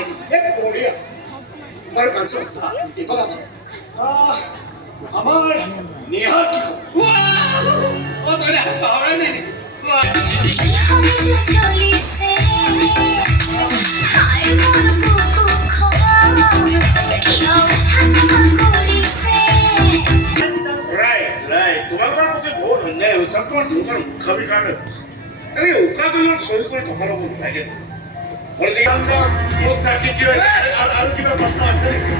এক বঢ়িয়া বাৰু কাঞ্চ এইফালে আছো আমাৰ নেহাৰ কি খবৰ তই পাহৰা নাই নেকি তোমালোকৰ প্ৰতি বহুত অন্যায় হৈছে তোমাৰ দেউতাৰ উৎসাহীৰ কাৰণে এই উৎসাহজনক চহী কৰি থকা ল'ব নালাগে মোক থাকি কি আৰু কিবা প্ৰশ্ন আছে নেকি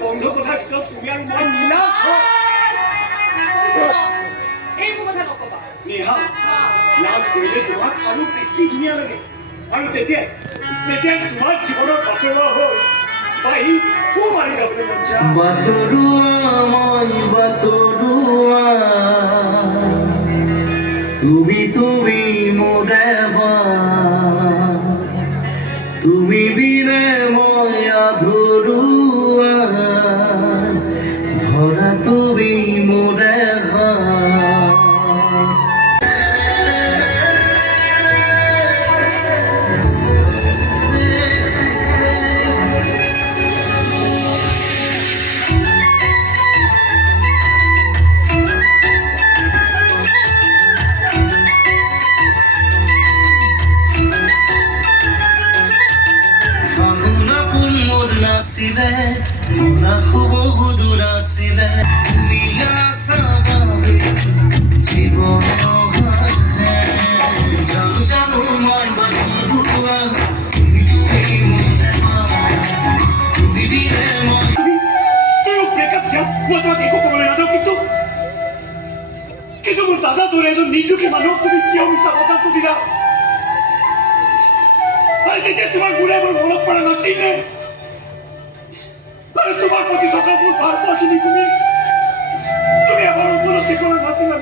বন্ধ কথা ভিতৰত তুমি আৰু মই নীলা নেহা লাজ কৰিলে তোমাক আৰু বেছি ধুনীয়া লাগে আৰু তেতিয়া তোমাৰ জীৱনৰ বাটৰুৱা হৈ বাহি ফু মাৰি যাবলৈ মন যায় বাটৰুৱা তুমি মোৰে তুমি বিনে মই আধৰুৱা ধৰা তুমি মোৰে নাছিলে মনা খুব সুদূৰ আছিলে তুমি আছা বাবে জীৱন জানো জানো মই বাটৰুৱা তুমি মনে তুমি বিনে মই ব্ৰেকআপ দিয়া মই তোমাক একো ক'বলৈ নাযাওঁ কিন্তু মোৰ দাদা দৰে এজন নিৰ্দোষী মানুহক তুমি কিয় মিছা কথাটো দিলা আৰু তেতিয়া তোমাক ঘূৰাই মোৰ মনত পৰা নাছিলে আৰে তোমাৰ প্ৰতি থাকা মোৰ ভালপোৱাখিনি তুমি আমাৰ উপলব্ধি কৰা নাছিলা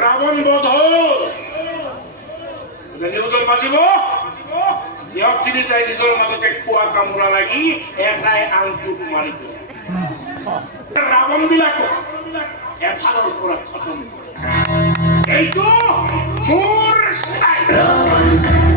ৰাবণ বধ নিউজৰ মাজিব ইয়াক তিনিটাই নিজৰ মাজতে খোৱা কামোৰা লাগি এটাই আনটোক মাৰিব ৰাৱণ বিলাকক এফালৰ পৰা খতম কৰে এইটো মোৰ ষ্টাইল